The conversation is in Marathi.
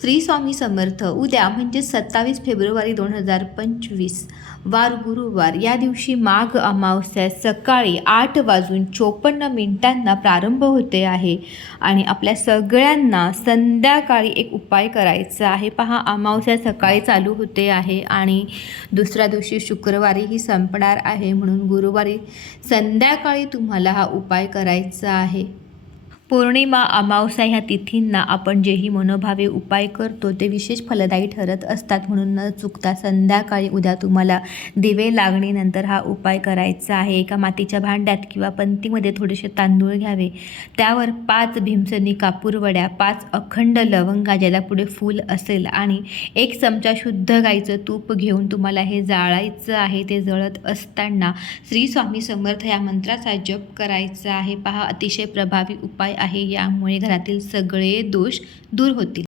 श्री स्वामी समर्थ. उद्या म्हणजे सत्तावीस फेब्रुवारी दोन हजार पंचवीस. वार गुरुवार या दिवशी माघ अमावस्या सकाळी आठ वाजून चोपन्न मिनिटांना प्रारंभ होते आहे. आणि आपल्या सगळ्यांना संध्याकाळी एक उपाय करायचा आहे. पहा अमावस्या सकाळी चालू होते आहे आणि दुसऱ्या दिवशी शुक्रवारीही संपणार आहे. म्हणून गुरुवारी संध्याकाळी तुम्हाला हा उपाय करायचा आहे. पौर्णिमा अमावस्या ह्या तिथींना आपण जेही मनोभावे उपाय करतो ते विशेष फलदायी ठरत असतात. म्हणून न चुकता संध्याकाळी उद्या तुम्हाला दिवे लागणीनंतर हा उपाय करायचा आहे. एका मातीच्या भांड्यात किंवा पंतीमध्ये थोडेसे तांदूळ घ्यावे. त्यावर पाच भीमसनी कापूरवड्या पाच अखंड लवंगा ज्याला पुढे फूल असेल आणि एक चमचा शुद्ध गाईचं तूप घेऊन तुम्हाला हे जाळायचं आहे. ते जळत असताना श्री स्वामी समर्थ या मंत्राचा जप करायचा आहे. पहा अतिशय प्रभावी उपाय आहे यामुळे घरातील सगळे दोष दूर होतील.